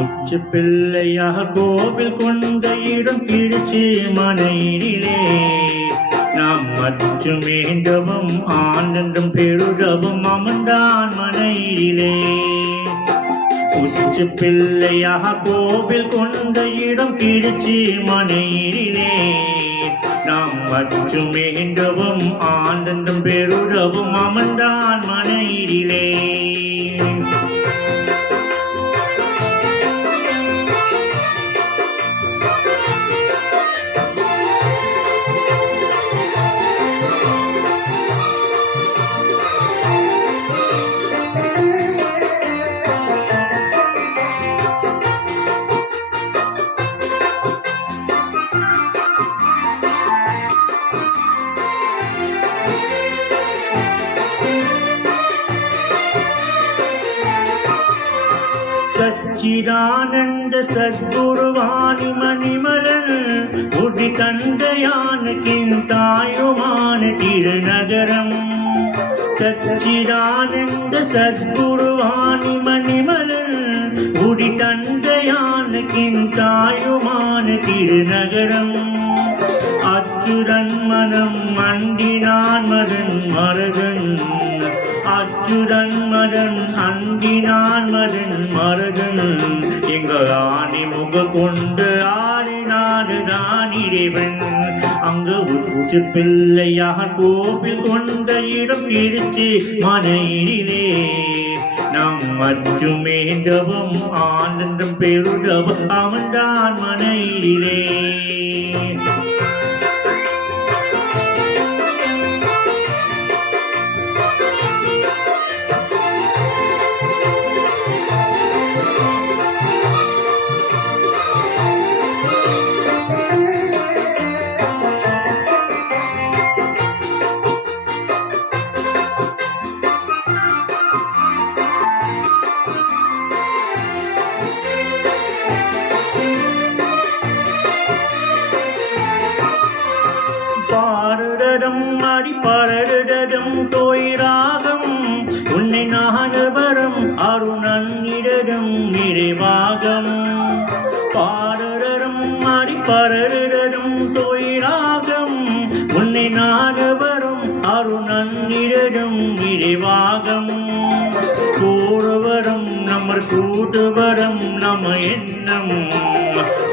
உச்சி பிள்ளையாக கோவில் கொண்ட இடம் திருச்சி மனையிலே நாம் மற்றும் வேண்டவும் ஆனந்தம் பெருடவும் அமர்ந்தான் மனையிலே. உச்சி பிள்ளையாக கோவில் கொண்ட இடம் திருச்சி மனையிலே நாம் மற்றும் வேண்டவும் ஆனந்தம் பெருடவும் அமர்ந்தான் மனையிலே. சச்சிதானந்த சத்குருவாணி மணிமலன் ஒடி தந்தையான தாயுமான திருநகரம். சச்சிதானந்த சத்குருவாணி மணிமலன் ஒடி தந்தையான தாயுமான திருநகரம். அச்சுதன் மனம் அண்டினான் மதன் மரகன். அச்சுதன் மதன் அண்டினான் மதன் மரகன். எங்கள் ஆணி முக கொண்டு ஆடினாடுதான் இறைவன். அங்கு உச்சி பிள்ளையாக கோவில் கொண்ட இடம் திருச்சி மனையிலே நாம் மற்றும் வேண்டவும் ஆனந்தம் பெருடவும் அமர்ந்தான் மனையிலே. அடி பரடடம் தோய்ராகம் உன்னை நாகவரம் அருணன்னிடம் நிறைவாகம். பாரடரம் அடி பரடடம் தோய்ராகம் உன்னை நாகவரம் அருணன்னிடம் நிறைவாகம். கூறுவரம் நம்மர் கூட்டுவரம் நம எண்ணம்.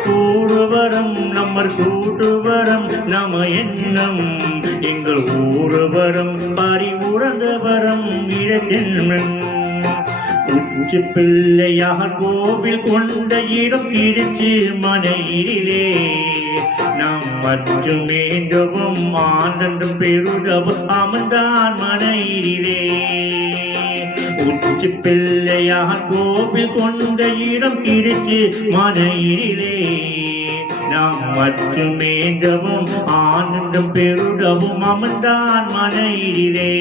கூறுவரம் நம்மர் கூட்டுவரம் நம எண்ணம். எங்கள் ஊறுவரம் பறிவுறந்தவரம் இடத்தென்மன். உச்சி பிள்ளையாக கோவில் கொண்ட இடம் திருச்சி மனையிலே நாம் மற்றும் வேண்டவும் ஆனந்தம் பெருடவும் அமர்ந்தான் மனையிலே. உச்சி பிள்ளையாக கோவில் கொண்ட இடம் திருச்சி மனையிலே நாம் மற்றும் வேண்டவும் ஆனந்தம் பெருடவும் அமர்ந்தான் மனையிலே.